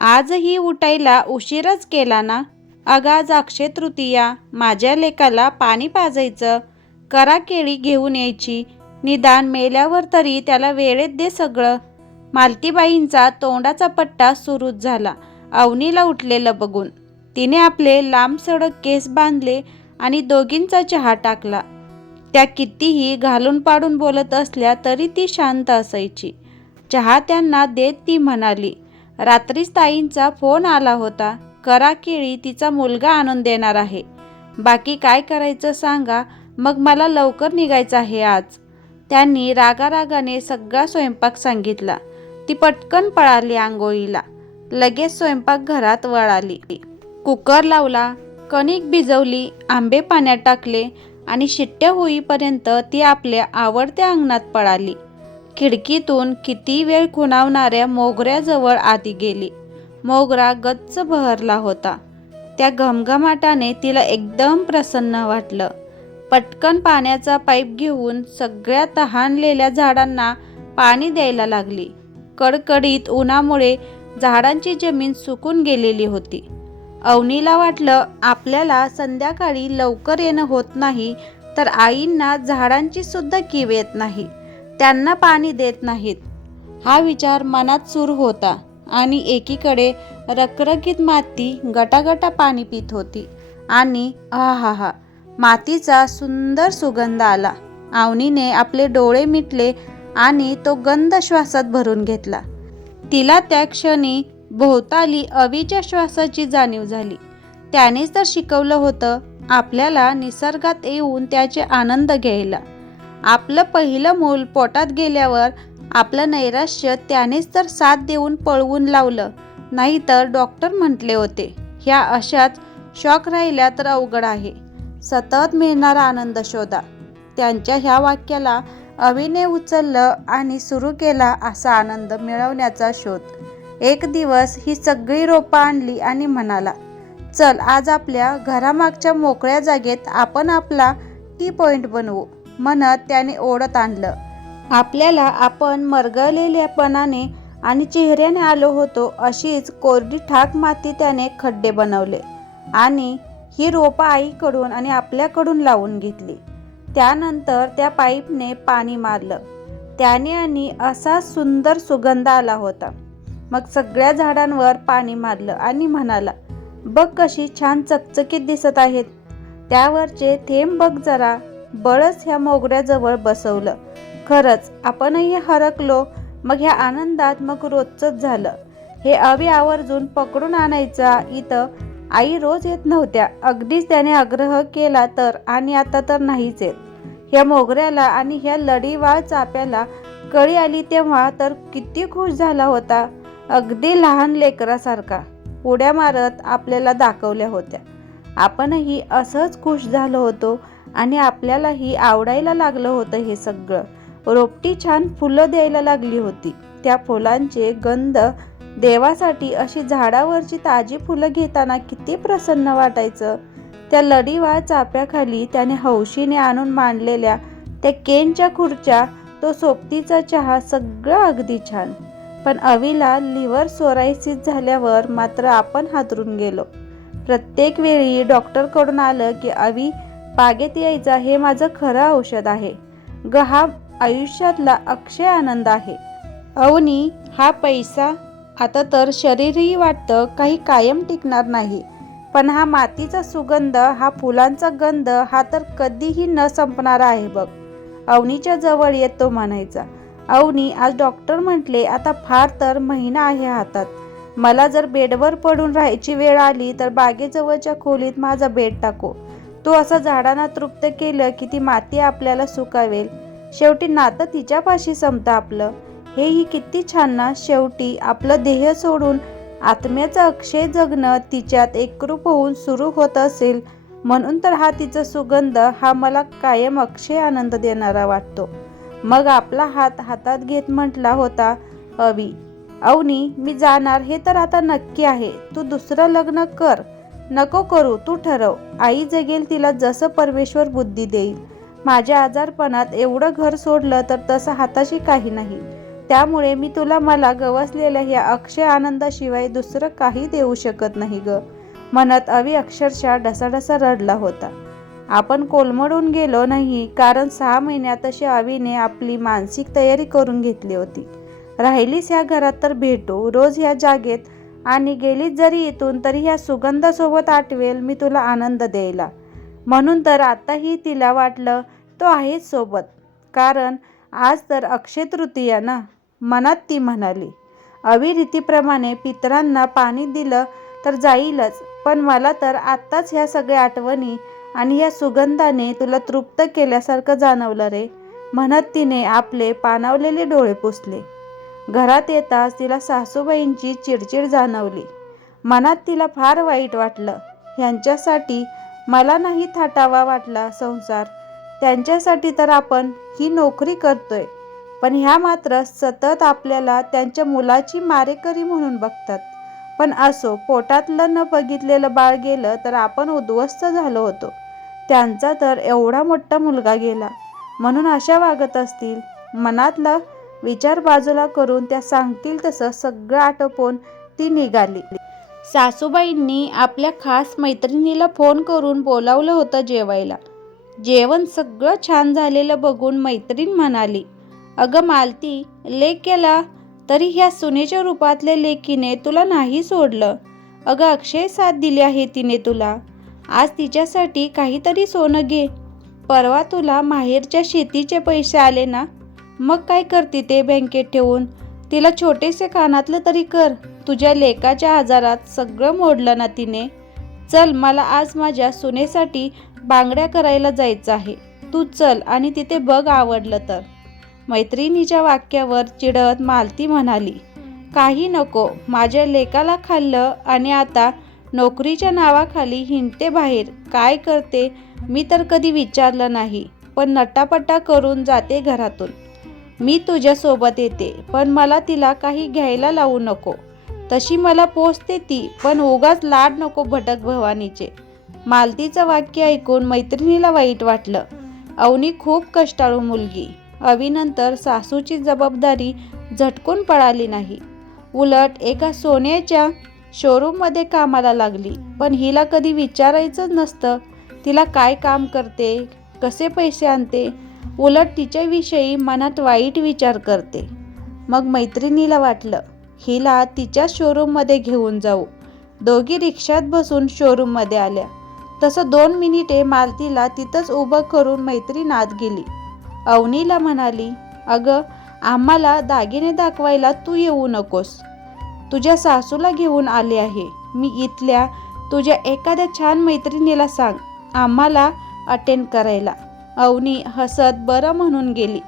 आजही उठायला उशीरच केला ना? अगं आज अक्षय तृतीया, माझ्या लेकाला पाणी पाजायचं, करा केळी घेऊन यायची, निदान मेल्यावर तरी त्याला वेळेत दे सगळं. मालतीबाईंचा तोंडाचा पट्टा सुरूच झाला अवनीला उठलेलं बघून. तिने आपले लांबसडक केस बांधले आणि दोघींचा चहा टाकला. त्या कितीही घालून पाडून बोलत असल्या तरी ती शांत असायची. चहा त्यांना देत ती म्हणाली, रात्रीच ताईंचा फोन आला होता, करा केळी तिचा मुलगा आणून देणार आहे. बाकी काय करायचं सांगा, मग मला लवकर निघायचं आहे आज. त्यांनी रागारागाने सगळा स्वयंपाक सांगितला. ती पटकन पळाली आंघोळीला. लगेच स्वयंपाकघरात वळाली. कुकर लावला, कणिक भिजवली, आंबे पाण्यात टाकले आणि शिट्ट्या होईपर्यंत ती आपल्या आवडत्या अंगणात पळाली. खिडकीतून किती वेळ खुणावणाऱ्या मोगऱ्याजवळ आधी गेली. मोगरा गच्च बहरला होता. त्या घमघमाटाने तिला एकदम प्रसन्न वाटलं. पटकन पाण्याचा पाईप घेऊन सगळ्या तहानलेल्या झाडांना पाणी द्यायला लागली. कडकडीत उन्हामुळे झाडांची जमीन सुकून गेलेली होती. अवनीला वाटलं, आपल्याला संध्याकाळी लवकर येणं होत नाही तर आईंना झाडांची सुद्धा कीव येत नाही, त्यांना पाणी देत नाहीत. हा विचार मनात सुरू होता आणि एकीकडे रखरखीत माती गटागटा पाणी पित होती आणि आहाहा, मातीचा सुंदर सुगंध आला. अवनीने आपले डोळे मिटले आणि तो गंध श्वासात भरून घेतला. तिला त्या क्षणी भोवताली अवीच्या श्वासाची जाणीव झाली. त्यानेच तर शिकवलं होतं आपल्याला निसर्गात येऊन त्याचे आनंद घ्यायला. आपलं पहिलं मूल पोटात गेल्यावर आपलं नैराश्य त्यानेच तर साथ देऊन पळवून लावलं. नाहीतर डॉक्टर म्हटले होते, ह्या अशाच शॉक राहिल्या तर अवघड आहे, सतत मिळणारा आनंद शोधा. त्यांच्या ह्या वाक्याला अवीने उचललं आणि सुरू केला असा आनंद मिळवण्याचा शोध. एक दिवस ही सगळी रोपं आणली आणि म्हणाला, चल आज आपल्या घरामागच्या मोकळ्या जागेत आपण आपला टी पॉइंट बनवू, म्हणत त्याने ओढत आणलं. आपल्याला आपण मरगळलेल्यापणाने आणि चेहऱ्याने आलो होतो अशीच कोरडी ठाक माती त्याने खड्डे बनवले आणि ही रोपं आईकडून आणि आपल्याकडून लावून घेतली. त्यानंतर त्या पाईपने पाणी मारलं त्याने आणि असा सुंदर सुगंध आला होता. मग सगळ्या झाडांवर पाणी मारलं आणि म्हणाला, बघ कशी छान चकचकीत दिसत आहेत, त्यावरचे थेंब बघ जरा. बळच ह्या मोगऱ्याजवळ बसवलं. खरंच आपणही हरकलो. मग ह्या आनंदात मग रोजचंच झालं. हे अवी आवर्जून पकडून आणायचा. इथं आई रोज येत नव्हत्या, अगदीच त्याने आग्रह केला तर, आणि आता तर नाहीच येत. ह्या मोगऱ्याला आणि ह्या लढीवाळ चाप्याला कळी आली तेव्हा तर किती खुश झाला होता, अगदी लहान लेकरासारखा. उड्या मारत आपल्याला दाखवल्या होत्या. आपणही असंच खुश झालो होतो आणि आपल्यालाही आवडायला लागलं होतं हे सगळं. रोपटी छान फुलं द्यायला लागली होती. त्या फुलांचे गंध देवासाठी अशी झाडावरची ताजी फुलं घेताना किती प्रसन्न वाटायचं. त्या लढीवाळ चाप्याखाली त्याने हौशीने आणून मांडलेल्या त्या केनच्या खुर्च्या, तो सोबतीचा चहा, सगळं अगदी छान. पण अवीला लिव्हर सोरायसिस झाल्यावर मात्र आपण हादरून गेलो. प्रत्येक वेळी डॉक्टरकडून आलं की अवी बागेत यायचा, हे माझं खरं औषध आहे ग, हा आयुष्यातला अक्षय आनंद आहे. अवनी, हा पैसा आता तर शरीरही वाटतं काही कायम टिकणार नाही, पण हा मातीचा सुगंध, हा फुलांचा गंध, हा तर कधीही न संपणारा आहे बघ. अवनीच्या जवळ येतो म्हणायचा. अवनी, आज डॉक्टर म्हटले आता फार तर महिना आहे हातात. मला जर बेडवर पडून राहायची वेळ आली तर बागेजवळच्या खोलीत माझा बेड टाको. तू असं झाडांना तृप्त केलं की ती माती आपल्याला सुकावेल. शेवटी नातं तिच्यापाशी संपतं आपलं. हेही किती छान ना. शेवटी आपलं देह सोडून आत्म्याचं अक्षय जगणं तिच्यात एकरूप होऊन सुरू होत असेल, म्हणून तर हा तिचा सुगंध, हा मला कायम अक्षय आनंद देणारा वाटतो. मग आपला हात हातात घेत म्हटला होता अवी, अवनी, मी जाणार हे तर आता नक्की आहे. तू दुसरं लग्न कर नको करू, तू ठरव. आई जगेल तिला जसं परमेश्वर बुद्धी देईल. माझ्या आजारपणात एवढं घर सोडलं तर तसं हाताशी काही नाही. त्यामुळे मी तुला मला गवसलेल्या ह्या अक्षय आनंदाशिवाय दुसरं काही देऊ शकत नाही ग, म्हणत अवी अक्षरशः ढसाढसा रडला होता. आपण कोलमडून गेलो नाही, कारण 6 महिन्यात तशी अवीने आपली मानसिक तयारी करून घेतली होती. राहिलीस ह्या घरात तर भेटू रोज ह्या जागेत, आणि गेलीच जरी इथून तरी ह्या सुगंधासोबत आठवेल मी तुला आनंद द्यायला. म्हणून तर आताही तिला वाटलं तो आहेच सोबत, कारण आज तर अक्षय तृतीया ना. मनात ती म्हणाली, अवी रीतीप्रमाणे पितरांना पाणी दिलं तर जाईलच, पण मला तर आत्ताच ह्या सगळ्या आठवणी आणि ह्या सुगंधाने तुला तृप्त केल्यासारखं जाणवलं रे, म्हणत तिने आपले पाणावलेले डोळे पुसले. घरात येताच तिला सासूबाईंची चिडचिड जाणवली. मनात तिला फार वाईट वाटलं. ह्यांच्यासाठी मला नाही थाटावा वाटला संसार, त्यांच्यासाठी तर आपण ही नोकरी करतोय, पण ह्या मात्र सतत आपल्याला त्यांच्या मुलाची मारेकरी म्हणून बघतात. पण असो, पोटातलं न बघितलेलं बाळ गेलं तर आपण उद्ध्वस्त झालो होतो, त्यांचा तर एवढा मोठा मुलगा गेला, म्हणून अशा वागत असतील. मनातला विचार बाजूला करून त्या सांगतील तसं सगळं आटोपून ती निघाली. सासूबाईंनी आपल्या खास मैत्रिणीला फोन करून बोलावलं होतं जेवायला. जेवण सगळं छान झालेलं बघून मैत्रीण म्हणाली, अगं मालती, लेक केला तरी ह्या सुनेच्या रूपातल्या लेकीने तुला नाही सोडलं. अगं अक्षय साथ दिली आहे तिने तुला. आज तिच्यासाठी काहीतरी सोनं घे. परवा तुला माहेरच्या शेतीचे पैसे आले ना, मग काय करते ते बँकेत ठेवून? तिला छोटेसे कानातलं तरी कर. तुझ्या लेकाच्या आजारात सगळं मोडलं ना तिने. चल, मला आज माझ्या सुनेसाठी बांगड्या करायला जायचं आहे. तू चल आणि तिथे बघ आवडलं तर. मैत्रिणीच्या वाक्यावर चिडत मालती म्हणाली, काही नको, माझ्या लेकाला खाल्लं आणि आता नोकरीच्या नावाखाली हिंडते बाहेर. काय करते मी तर कधी विचारलं नाही, पण नटापटा करून जाते घरातून. मी तुझ्यासोबत येते, पण मला तिला काही घ्यायला लावू नको. तशी मला पोचते ती, पण उगाच लाड नको भटक भवानीचे. मालतीचं वाक्य ऐकून मैत्रिणीला वाईट वाटलं. अवनी खूप कष्टाळू मुलगी. अवीनंतर सासूची जबाबदारी झटकून पळाली नाही, उलट एका सोन्याच्या शोरूममध्ये कामाला लागली. पण हिला कधी विचारायचं नसतं तिला काय काम करते, कसे पैसे आणते. उलट तिच्याविषयी मनात वाईट विचार करते. मग मैत्रिणीला वाटलं हिला तिच्या शोरूममध्ये घेऊन जाऊ. दोघी रिक्षात बसून शोरूममध्ये आल्या. तसं 2 मिनिटे मालतीला तिथंच उभं करून मैत्रीण आत गेली. अवनीला म्हणाली, अगं आम्हाला दागिने दाखवायला तू येऊ नकोस. तुझ्या सासूला घेऊन आले आहे मी. इथल्या तुझ्या एखाद्या छान मैत्रिणीला सांग आम्हाला अटेंड करायला. अवनी हसत बरं म्हणून गेली.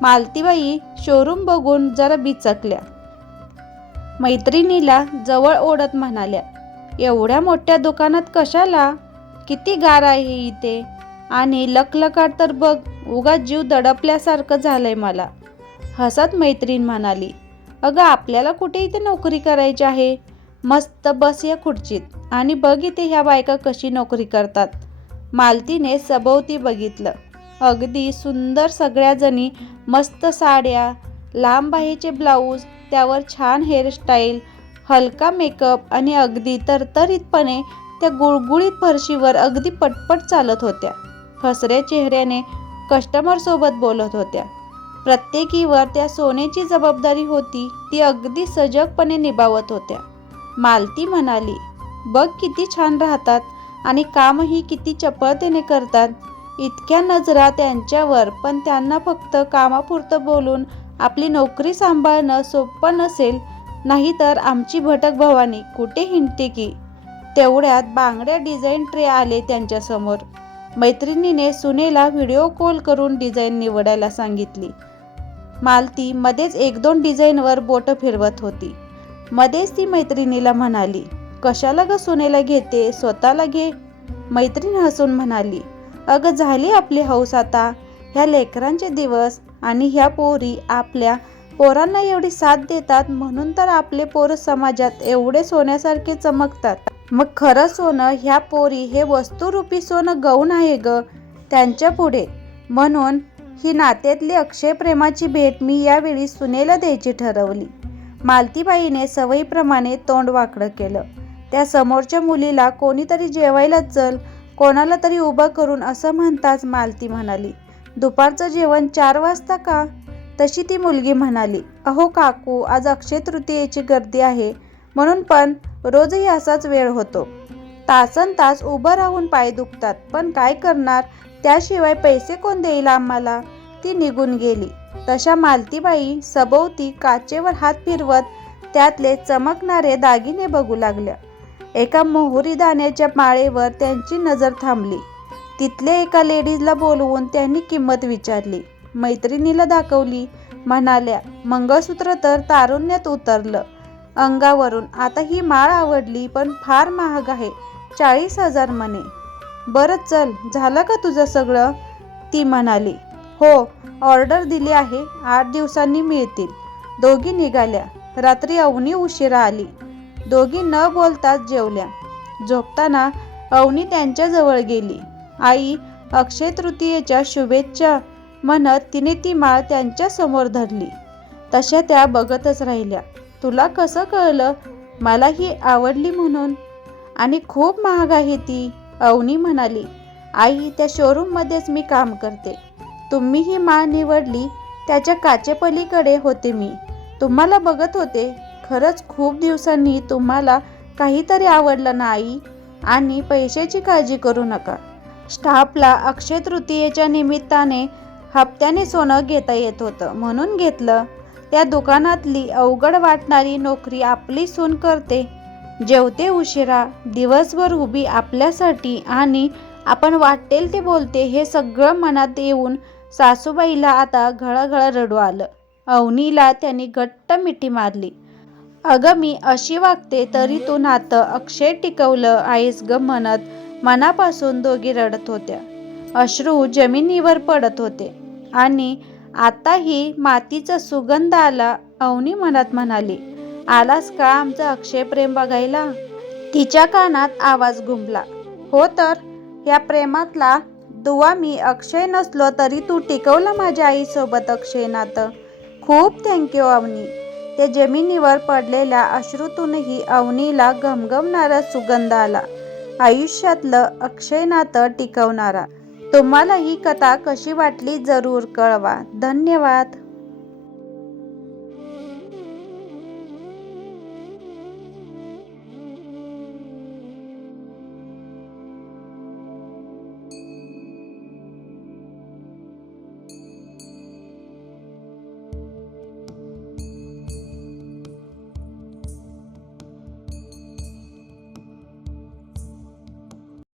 मालतीबाई शोरूम बघून जरा बिचकल्या. मैत्रिणीला जवळ ओढत म्हणाल्या, एवढ्या मोठ्या दुकानात कशाला? किती गार आहे इथे, आणि लकलकाट तर बघ, उगाच जीव दडपल्यासारखं झालंय मला. हसत मैत्रीण म्हणाली, अगं आपल्याला कुठे इथे नोकरी करायची आहे. मस्त बस या खुर्चीत आणि बघ इथे ह्या बायका कशी नोकरी करतात. मालतीने सभोवती बघितलं. अगदी सुंदर सगळ्याजणी, मस्त साड्या, लांब बाहीचे ब्लाऊज, त्यावर छान हेअरस्टाईल, हलका मेकअप, आणि अगदी तरतरीतपणे त्या गुळगुळीत फरशीवर अगदी पटपट चालत होत्या. हसऱ्या चेहऱ्याने कस्टमरसोबत बोलत होत्या. प्रत्येकीवर त्या सोन्याची जबाबदारी होती ती अगदी सजगपणे निभावत होत्या. मालती म्हणाली, बघ किती छान राहतात आणि कामही किती चपळतेने करतात. इतक्या नजरा त्यांच्यावर, पण त्यांना फक्त कामापुरतं बोलून आपली नोकरी सांभाळणं सोपं नसेल. नाहीतर आमची भटक भवानी कुठे हिंडते की. तेवढ्यात बांगड्या डिझाईन ट्रे आले त्यांच्यासमोर. मैत्रिणीने सुनेला व्हिडिओ कॉल करून डिझाईन निवडायला सांगितली. मालती मध्येच 1-2 डिझाईनवर बोटं फिरवत होती. मध्येच ती मैत्रिणीला म्हणाली, कशाला ग सुनेला घेते, स्वतःला घे. मैत्रीण हसून म्हणाली, अगं झाली आपली हौस आता. ह्या लेकरांचे दिवस आणि ह्या पोरी आपल्या पोरांना एवढी साथ देतात, म्हणून तर आपले पोरं समाजात एवढे सोन्यासारखे चमकतात. मग खरं सोनं ह्या पोरी हे वस्तुरूपी सोनं गौण आहे ग त्यांच्या पुढे. म्हणून ही नात्यातली अक्षय प्रेमाची भेट मी यावेळी सुनेला द्यायची ठरवली. मालतीबाईने सवयीप्रमाणे तोंड वाकडं केलं. त्या समोरच्या मुलीला कोणीतरी जेवायला चल, कोणाला तरी उभं करून असं म्हणताच मालती म्हणाली, दुपारचं जेवण 4 वाजता का? तशी ती मुलगी म्हणाली, अहो काकू, आज अक्षय तृतीयेची गर्दी आहे म्हणून, पण रोजही असाच वेळ होतो. तासनतास उभं राहून पाय दुखतात, पण काय करणार, त्याशिवाय पैसे कोण देईल आम्हाला? ती निघून गेली. तशा मालतीबाई सभोवती काचेवर हात फिरवत त्यातले चमकणारे दागिने बघू लागल्या. एका मोहरी दाण्याच्या माळेवर त्यांची नजर थांबली. तिथले एका लेडीजला बोलवून त्यांनी किंमत विचारली. मैत्रिणीला दाखवली. म्हणाल्या, मंगळसूत्र तर तारुण्यात उतरलं अंगावरून. आता ही माळ आवडली, पण फार महाग आहे, 40,000 म्हणे. बरं चल, झालं का तुझं सगळं? ती म्हणाली, हो, ऑर्डर दिली आहे, 8 दिवसांनी मिळतील. दोघी निघाल्या. रात्री अवनी उशिरा आली. दोघी न बोलताच जेवल्या. झोपताना अवनी त्यांच्याजवळ गेली. आई, अक्षय तृतीयेच्या शुभेच्छा म्हणत तिने ती माळ त्यांच्या समोर धरली. तशा त्या बघतच राहिल्या. तुला कसं कळलं मला ही आवडली म्हणून? आणि खूप महाग आहे ती, अवनी म्हणाली. आई, त्या शोरूममध्येच मी काम करते. तुम्ही ही माळ निवडली त्याच्या काचेपलीकडे होते मी. तुम्हाला बघत होते. खरंच खूप दिवसांनी तुम्हाला काहीतरी आवडलं ना आई? आणि पैशाची काळजी करू नका. स्टाफला अक्षय तृतीयेच्या निमित्ताने हप्त्याने सोनं घेता येत होतं म्हणून घेतलं. त्या दुकानातली अवघड वाटणारी नोकरी आपली सून करते. जेवते उशिरा, दिवसभर उभी आपल्यासाठी, आणि आपण वाटेल ते बोलते. हे सगळं मनात येऊन सासूबाईला आता घळघळ रडू आलं. अवनीला त्यांनी घट्ट मिठी मारली. अगं, मी अशी वागते तरी तू नातं अक्षय टिकवलं आहेस ग म्हणत मनापासून दोघी रडत होत्या. अश्रू जमिनीवर पडत होते. आणि आताही मातीचा सुगंध आला. अवनी मनात म्हणाली, आलास का आमचं अक्षय प्रेम बघायला? तिच्या कानात आवाज घुमला. हो तर, या प्रेमातला दुवा मी अक्षय नसलो तरी तू टिकवलं माझ्या आईसोबत अक्षय नातं. खूप थँक्यू अवनी. त्या जमिनीवर पडलेल्या अश्रूतूनही अवनीला घमघमणारा सुगंध आला. आयुष्यातलं अक्षय नातं टिकवणारा. तुम्हाला ही कथा कशी वाटली जरूर कळवा. धन्यवाद.